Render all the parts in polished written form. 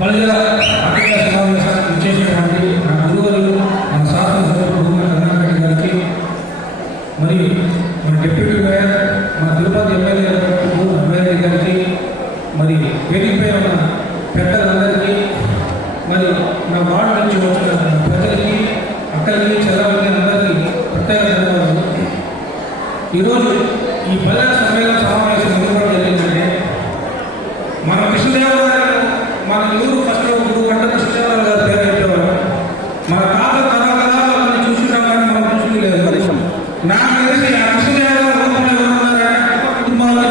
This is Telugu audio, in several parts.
బలిజ ఆర్థిక సమావేశానికి ఇచ్చేసినటువంటి నా గురువులు మన శాసనసభ్యులు భూమి కరుణాకర్ గారికి, మరి మన డిప్యూటీ మేయర్ మన తిరుపతి ఎమ్మెల్యే భూమి ఎమ్మెల్యే గారికి, మరి వేదికపై ఉన్న పెద్దలందరికీ, మరి నా వార్డు నుంచి వచ్చిన ప్రజలకి, అక్కడికి, చెల్లెలకి అందరికీ ప్రత్యేక ధన్యవాదాలు. ఈరోజు ఈ పల్లె సమ్మేళన సమావేశం ఎందుకు జరిగిందంటే, మన కృష్ణదేవరాయలు మన ఊరు ఫస్ట్ గురువు అంటే కృష్ణదేవరాయలు గారు పేరు పెట్టేవారు. మన తాత తరాలు అతన్ని చూసుకున్నాం కానీ మనం చూసుకుని లేదు. నాకు తెలిసి ఆ కృష్ణదేవరాయలు రూపంలో ఎవరు ఉన్నారంటే కుటుంబాల్లో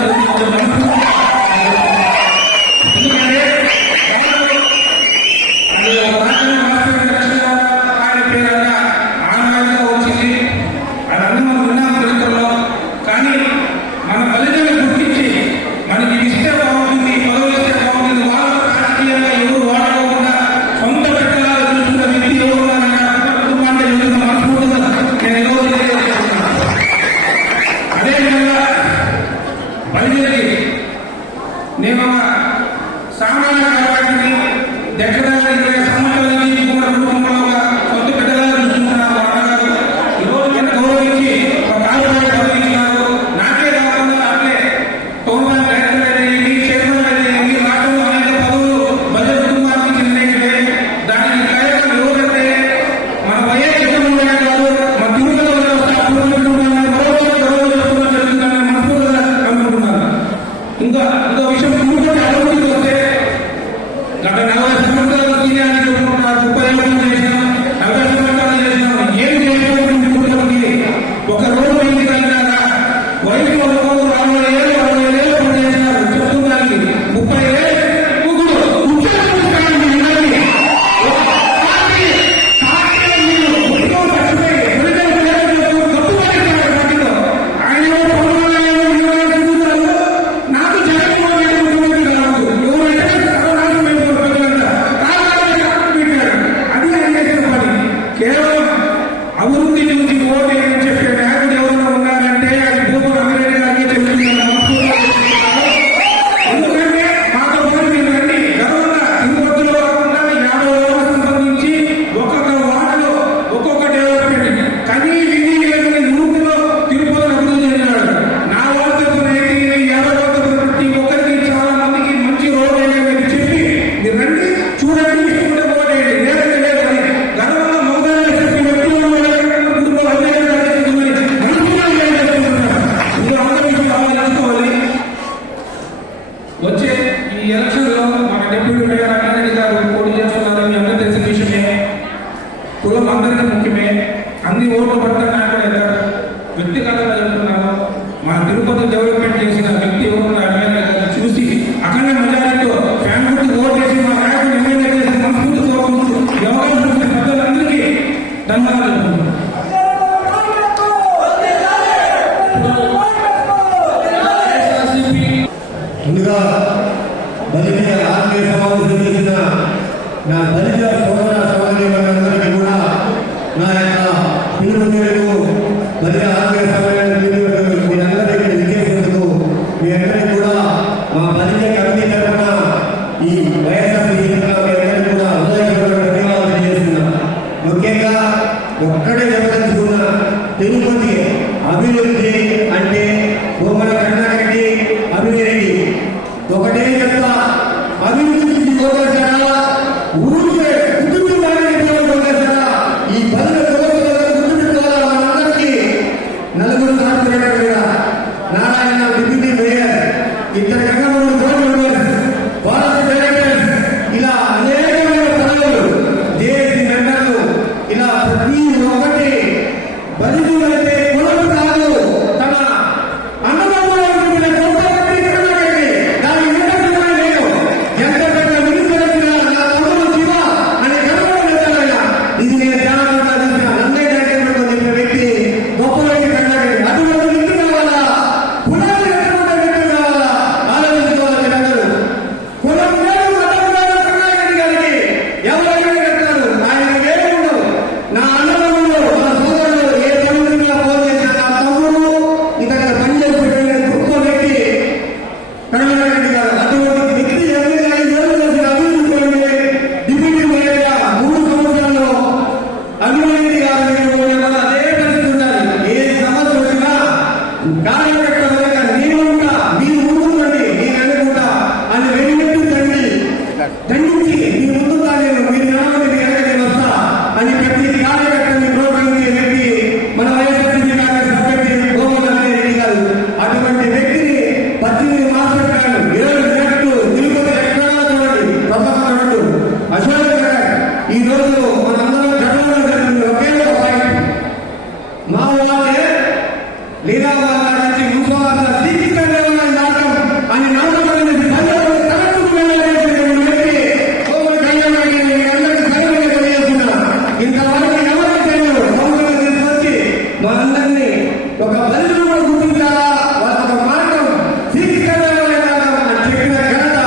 నేను సామాన్య కార్యక్రమాన్ని దగ్గర 20 సంవత్సరాల నుంచి కూడా కుటుంబంలో సొంత బిడ్డగా చూసుకుంటున్నారు. వాడగారు ఈరోజు నేను గౌరవించి ఒక కార్యక్రమం గౌరవించినారు. నాకే కాకుండా అట్లే టోర్నమెంట్ డైరెక్టర్ అనేది, చైర్మన్ అనేది, రాష్ట్రంలో అనేక పదవులు బడ్జెట్ కుటుంబానికి చెందినవే. దానికి కారణం ఎవరంటే మన వైఎస్ జగన్మోహన్ గారు మన తిరుగులో ఇంకా విషయం తిరుగుతుంటే అభివృద్ధి వస్తే గత 40 సంవత్సరాలు సీనియాన్ని చెప్పుకుంటున్నారు. 30 ఏళ్ళు చేసినాం, 40 సంవత్సరాలు చేసినాం. ఏం చేయాలి? ఒక రోజు ఇంటికి వెళ్ళినాక వయసు 40 ఏళ్ళు 60 ఏళ్ళు పని చేసినారు. చెప్తున్నానికి 30 ఏళ్ళు అభివృద్ధి నుంచి ఓటు అని చెప్పే నాయకుడు ఎవరైనా ఉన్నారంటే అది భూమి అభివృద్ధి గారికి చెప్తున్నారు. ఎందుకంటే మాతో పాటు మీరు రండి. గర్వంగా తిరుపతిలో కాకుండా 50 వ్యవస్థ సంబంధించి ఒక్కొక్క వార్డులో ఒక్కొక్క డెవలప్మెంట్ కానీ యూత్లో తిరుపతిని అభివృద్ధి చేసినాడు. నా వార్డు 50 ప్రతి ఒక్కరికి చాలా మందికి మంచి రోడ్ వేయాలని చెప్పి మీరు రండి, చూడండి, వచ్చే ఈ ఎలక్షన్లో మన డిప్యూటీ మేయర్ అన్నారెడ్డి గారు పోటీ చేస్తున్నారని అందరూ తెలిసిన విషయమే. కులం అందరికీ ముఖ్యమే. అన్ని ఓట్లు పడతాను కూడా వ్యక్తిగతంగా చెప్తున్నాను. మన తిరుపతి డెవలప్మెంట్ చేసిన వ్యక్తి ఎవరున్న ఎమ్మెల్యే గారిని చూసి అఖండ మెజారిటీతో ఫ్యాన్ గుర్తు ఓట్ చేసి మా నాయకుడు ఎమ్మెల్యే చేసి మనస్ఫూర్తి కోరుకుంటూ వ్యవహారం చూసిన ప్రజలందరికీ ధన్యవాదాలు చెప్తున్నాను. ముందుగా బలిజ ఆత్మీయ సమావేశం చేసిన నా బలిజ సోదర సోదరీమణులందరికీ కూడా నా యొక్క పిల్లల మేరకు బలిజ ఆత్మీయ సమావేశం మీరందరికీ విజేసినందుకు మీ అందరికీ కూడా మా బలిజ కమిటీ తరఫున ఈ వైఎస్ఆర్ అందరికీ కూడా హృదయపూర్వక ధన్యవాదాలు తెలియజేస్తున్నాం. ముఖ్యంగా ఒక్కడే చెప్పదలుచుకున్న తిరుపతి అభివృద్ధి అంటే భూమన కరుణాకరెడ్డి అభివృద్ధి ఒకటే చెప్తా. అభివృద్ధి కోరేసారా ఊరికే కుటుంబాన్ని ఈ పనుల గుర్తుపెట్టుకోవాలా. మనందరికీ నలుగురు కార్పొరేటర్ మీద నారాయణ డిప్యూటీ మేయర్, 2 గంగమూరు గవర్నమెంట్ పాలసీ డైరెక్టర్, ఇలా అనేకమైన పదవులు, జేఏసీ మెంబర్లు, ఇలా ప్రతి ఒక్కటి బలిజులైతే కులం కాదు తన ఎంత పెద్ద మినిస్టర్ వచ్చినా నా తమ్ముడు శివ దండించి మీ ముందుగా నేను మీరు నడవండి మీ వెనక నేను వస్తా అని ప్రతి కార్యకర్తని ప్రోత్సహించే వ్యక్తి మన వైఎస్ఆర్సీపీ కాంగ్రెస్ అభ్యర్థి గోవర్ధన్ రెడ్డి గారు. అటువంటి వ్యక్తిని 18 మాసాలు 7 జట్టు తిరుపతి ఎక్కడా చూడండి ప్రపంచం అశోక్ గారు ఈ రోజు మనందరం జగన్ జరిగింది ఒకే ఒక పాయింట్. మా వాళ్ళే లేదా వాళ్ళ నుంచి మున్సిపాలిటీ అని నాటకం ఇంతవరకు ఎవరికి తెలియదు. కౌన్సిల్ తీసుకొచ్చి మనందరినీ ఒక బలిని కూడా గుర్తించాలా, వాళ్ళ మార్గం శ్రీకృష్ణ చెప్పిన ఘనత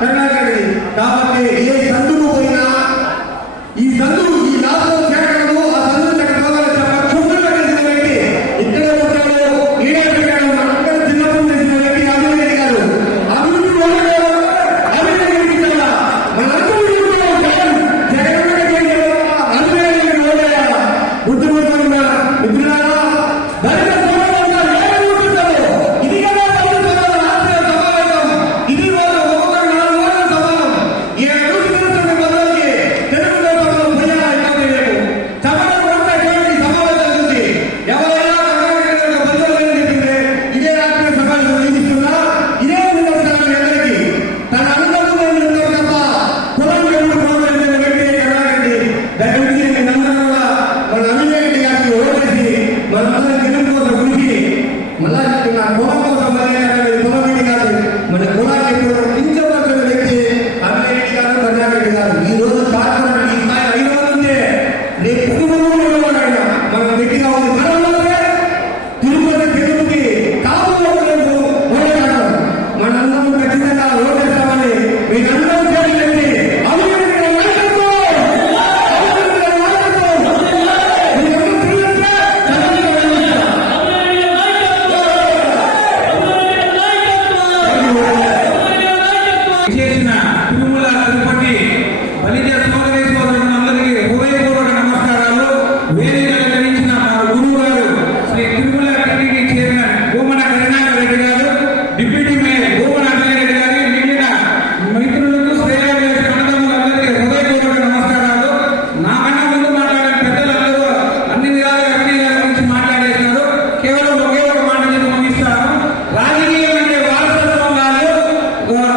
కర్ణాటకది. కాబట్టి ఏ సందుకు పోయినా ఈ సందు ఈ లాభం చేరడము ఆ సందు చుట్టూ తెలిసిన వ్యక్తి ఇక్కడ వచ్చాడు ఈడే పెట్టాడు అందరూ చిన్నప్పుడు తెలిసిన వ్యక్తి అభివృద్ధి గారు. అభివృద్ధి మన బుద్ధిమంతులుగా మిత్రులారా దళిత ఇది కదా సమావేశం. ఇది వాళ్ళు ఒక్కొక్కరు 4 రోజుల సమానం. ఈ అభివృద్ధి బదులకి తెలుగులో పోయాలి సమానం ఉంటే సమావేశం నుంచి ఎవరైనా బదులు చెప్పింది ఇదే రాష్ట్రీయ సమావేశం నియమిస్తున్నా ఇదే నియమిస్తున్నాను అందరికీ తన అనుభవం తప్ప కులం వ్యక్తి కర్ణాటకది దయచేసి అందరూ మన అభివృద్ధి గారికి ఓటేసి మనందరం గెలుపుకోసం గురించి మళ్ళా నా కులం కోసం కులరెడ్డి గారు మన కులానికి కించపరిచిన వ్యక్తి అభివృద్ధి గారు కర్ణాటక గారు. ఈ రోజు కార్పొరేట్ ఈ స్థాయి 5 మంది ఉంటే రేపు 10 మంది ఆయన మన వ్యక్తిగా ఉంది. మనల్లోనే తిరుపతి తెలుగుకి కాపులేదు ఓటేస్తాం. మనందరం ఖచ్చితంగా ఓటేస్తామని మీరందరూ చేయండి. చేసిన తిరుమల తిరుపతి బలిజ సోదరి సోదరులందరికీ హృదయపూర్వక నమస్కారాలు. వేదికలు ధరించిన మా గురువు గారు శ్రీ తిరుమల టీటీడీ చైర్మన్ భూమన కరుణాకర్ రెడ్డి గారు, డిప్యూటీ మేయర్ భూమన అభిరెడ్డి గారి, మిగిలిన మిత్రులకు శ్రేయాభిలాష అన్నదమ్ములందరికీ హృదయపూర్వక నమస్కారాలు. నాకన్నా ముందు మాట్లాడిన పెద్దలందరూ అన్ని విధాలుగా అభినయ గురించి మాట్లాడేశారు. కేవలం ఒకే ఒక మాట చెప్పి ముగిస్తాను. రాజకీయం అంటే వారసత్వం కాదు,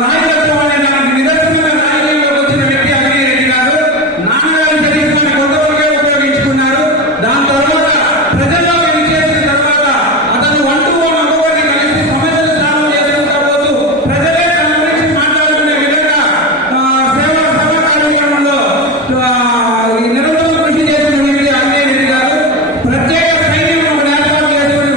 నాయకత్వం అనే దానికి నిదర్శనంగా రాజకీయంలోకి వచ్చిన వ్యక్తి అభినయ రెడ్డి గారు. నాన్నగారి చరిత్రను కొంతవరకే ఉపయోగించుకున్నారు. దాని తర్వాత ప్రజల్లోకి విచ్చేసిన తర్వాత అతను ఒక్కొక్కరిని కలిసి సమస్యలు సాల్వ్ చేసుకుంటా పోతూ ప్రజలే తన గురించి మాట్లాడుకునే విధంగా సేవా కార్యక్రమంలో నిరంతరం కృషి చేసిన వ్యక్తి అభినయ రెడ్డి గారు. ప్రత్యేక సైన్యం ఏర్పాటు చేసుకుని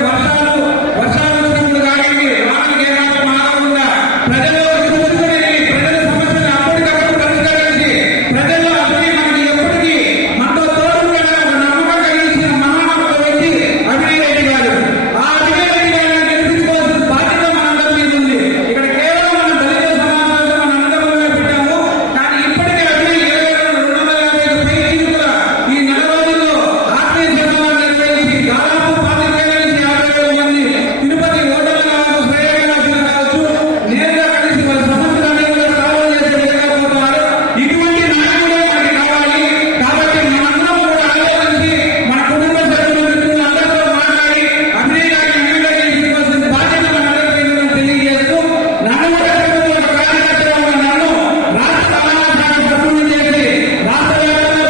వర్షాలు వచ్చినప్పుడు కానీ వాటికి ఏమాత్రం ఆగకుండా ప్రజల్లో చూసుకుని ప్రజల సమస్యలు అప్పటికప్పుడు పరిష్కరించి ప్రజల్లో అభివృద్ధి మనకి ఎప్పటికీ మనతో తోడుగా నమ్మకం కలిగించిన మహానమ్మక వ్యక్తి అభినయ రెడ్డి గారు. ఆ అభినయ రెడ్డి గారిని గెలిపించుకోవాల్సిన బాధ్యత మనందరి మీద ఉంది. ఇక్కడ కేవలం మన దళిత సమావేశం మనందరమే పెట్టాము. కానీ ఇప్పటికే అభినయ 250 పై చిలుకల ఈ నెల రోజుల్లో ఆత్మీయ సమావేశం నిర్వహించి దాదాపు 25,000 మంది తిరుపతి ఓటర్లు కావచ్చు, శ్రేయాభిలాషులు కావచ్చు, నేరుగా కలిసి వాళ్ళ సమస్యలన్నీ కూడా సాల్వ్ చేసే విధంగా పోతున్నారు. ఇటువంటి నాయకుడే మనకి కావాలి. కాబట్టి మనందరం కూడా ఆలోచించి మన కుటుంబ సభ్యులు మిత్రులు అందరితో మాట్లాడి అభినయ గారిని ఎమ్మెల్యే చేసుకోవాల్సిన బాధ్యత మనందరికీ ఉందని తెలియజేస్తూ నన్ను కూడా ఒక కార్యకర్తగా ఉన్న నన్ను రాష్ట్ర సమావేశానికి సభ్యులు చేసి రాష్ట్ర వ్యాప్తంగా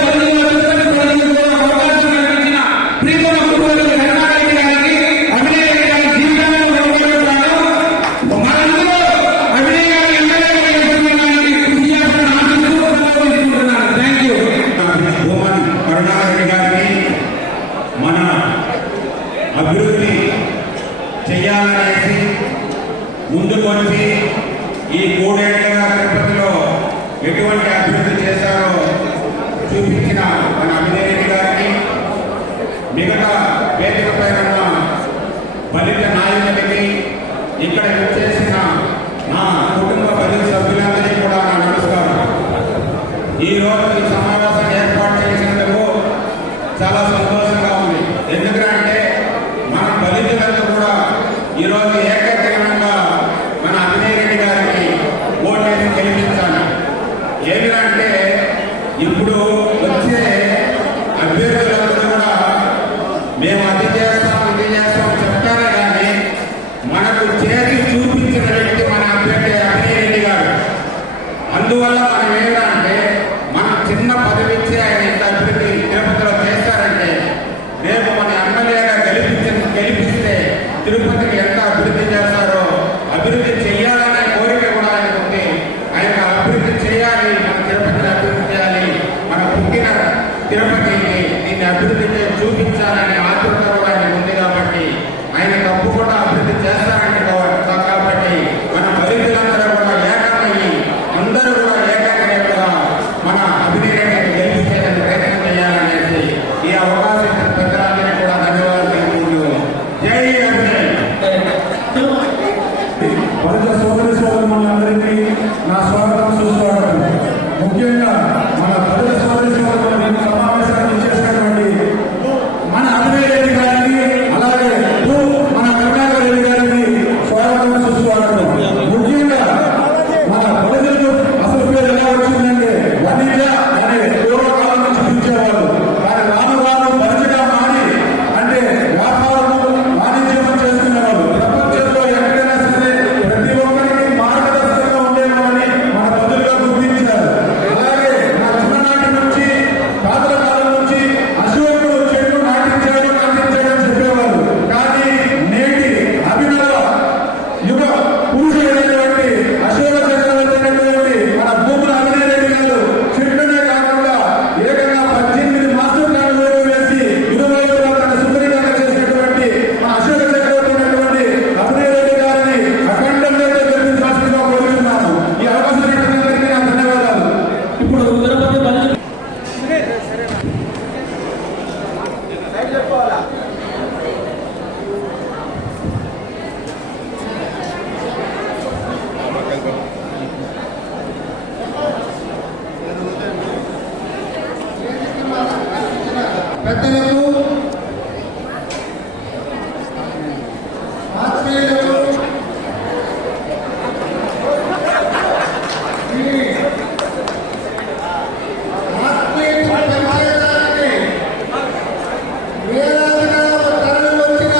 ప్రజలకు అవకాశం కల్పించిన ప్రియతమ గురువులు కరుణారెడ్డి గారికి, అభినయ రెడ్డి గారి జీవితంలో గౌరవిస్తున్నాను. మనందరూ అభినయ గారి ఎమ్మెల్యేగా చేసుకోవడానికి కృషి చేస్తున్న ఆశిస్తూ గౌరవిస్తున్నాను. Thank you. భూమన్ కరుణాకర్ గారిని మన అభివృద్ధి చేయాలనేసి ముందుకు వచ్చి ఈ 3 ఏళ్లుగా తిరుపతిలో ఎటువంటి అభివృద్ధి చేశారో చూపించిన మన అభినయ రెడ్డి గారికి, మిగతా వేదిక పైన ఉన్న బలిత నాయకులకి, ఇక్కడ చేసిన నా కుటుంబ బలిత సభ్యులందరికీ కూడా నా నమస్కారం. ఈ రోజు ఈ సమావేశాన్ని ఏర్పాటు చేసినందుకు చాలా సంతోషంగా ఉంది. ఎందుకంటే మన బలితులంతా కూడా ఈరోజు ఏకగ్రీవంగా మన అభినయ రెడ్డి గారికి ఓటేసి గెలిపించాలి. ఏమిటంటే ఇప్పుడు వచ్చే అభ్యర్థులందరూ కూడా మేము అది చేస్తాం ఇది చేస్తాం చెప్తారే కానీ మనకు చేసి చూపించిన వ్యక్తి మన అభ్యర్థి అభినయ్ రెడ్డి గారు. అందువల్ల మనం ఏంటంటే మనం చిన్న పదవి ఇచ్చి ఆయన ఇంత అభివృద్ధి తిరుపతిలో చేస్తారంటే రేపు మన ఎమ్మెల్యేగా గెలిపిస్తే తిరుపతికి ఎంత అభివృద్ధి చేస్తారో అభివృద్ధి చేయాలనే కోరిక కూడా ఆయనకు ఉంది. ఆయన అభివృద్ధి చేయాలి, మన తిరుపతిని అభివృద్ధి చేయాలి, మన పుట్టిన తిరుపతిని దీన్ని అభివృద్ధి చేసి చూపించాలనే ఆతృత కూడా ఆయన ఉంది. కాబట్టి ఆయన తప్పకుండా అభివృద్ధి చేస్తారంటే కాబట్టి మన దళితులందరూ కూడా ఏకమయ్యి అందరూ కూడా ఏకమయ్యేట్టుగా మన అభినయాన్ని గెలిపించేందుకు ప్రయత్నం చేయాలనేసి ఈ అవకాశం ఇచ్చిన పెద్దలందరికీ కూడా ధన్యవాదాలు తెలుపుకుంటూ జై అభినయ్. వరద సోదరి సోదరులందరికీ నా స్వాగతం సుస్వాగతం. ముఖ్యంగా మన వరద సోదరి సోదరుల సమావేశాన్ని చేసినటువంటి మన అభినయ్ రెడ్డి గారికి అలాగే మన కరుణాకర్ రెడ్డి గారికి స్వాగతం సుస్వాగతం. ముఖ్యంగా మన ప్రజలకు అసలు పేరు ఎలా వచ్చిందంటే వనిజ అనే పూర్వకాలం నుంచి పిలిచేవాళ్ళు. కానీ రాను రాను వనిజగా మారి అంటే వ్యాపారము వాణిజ్యం చేసుకునేవాళ్ళు. ప్రపంచంలో ఎక్కడైనా సరే ప్రతి ఒక్కరికి మార్గదర్శకంగా ఉండేవాళ్ళని మన ప్రజలుగా గుర్తించారు. అలాగే మన చిన్ననాటి నుంచి పాతల కాలం నుంచి అశోకుడు చెట్టు నాటించాడు చెప్పేవాళ్ళు. కానీ నేటి అభినవ యుగ పురుషుడైనటువంటి అశోక చక్రవర్తి మన భూముల అభినయ్ రెడ్డి గారు చెట్లనే కాకుండా ఏకంగా 18 మాస్టర్ ప్లాన్లు వేసి ఇరువైపులా తన సుందరీకరణ చేసినటువంటి మన అశోక చక్రవర్తి అయినటువంటి అభినయ్ రెడ్డి గారిని అఖండంగా గెలిపించాల్సిందిగా కోరుతున్నాము. ఈ అవకాశం ఇచ్చినందుకు నా ధన్యవాదాలు. ఇప్పుడు తిరుపతి బలి పెద్దలకు ఆత్మీయులకు వేలాదిగా తరలి వచ్చిన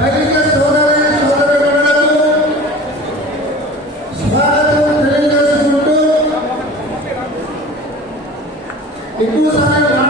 దళిత సోదరి సోదరులకు స్వాగతం తెలియజేసుకుంటూ ఎక్కువ సమయం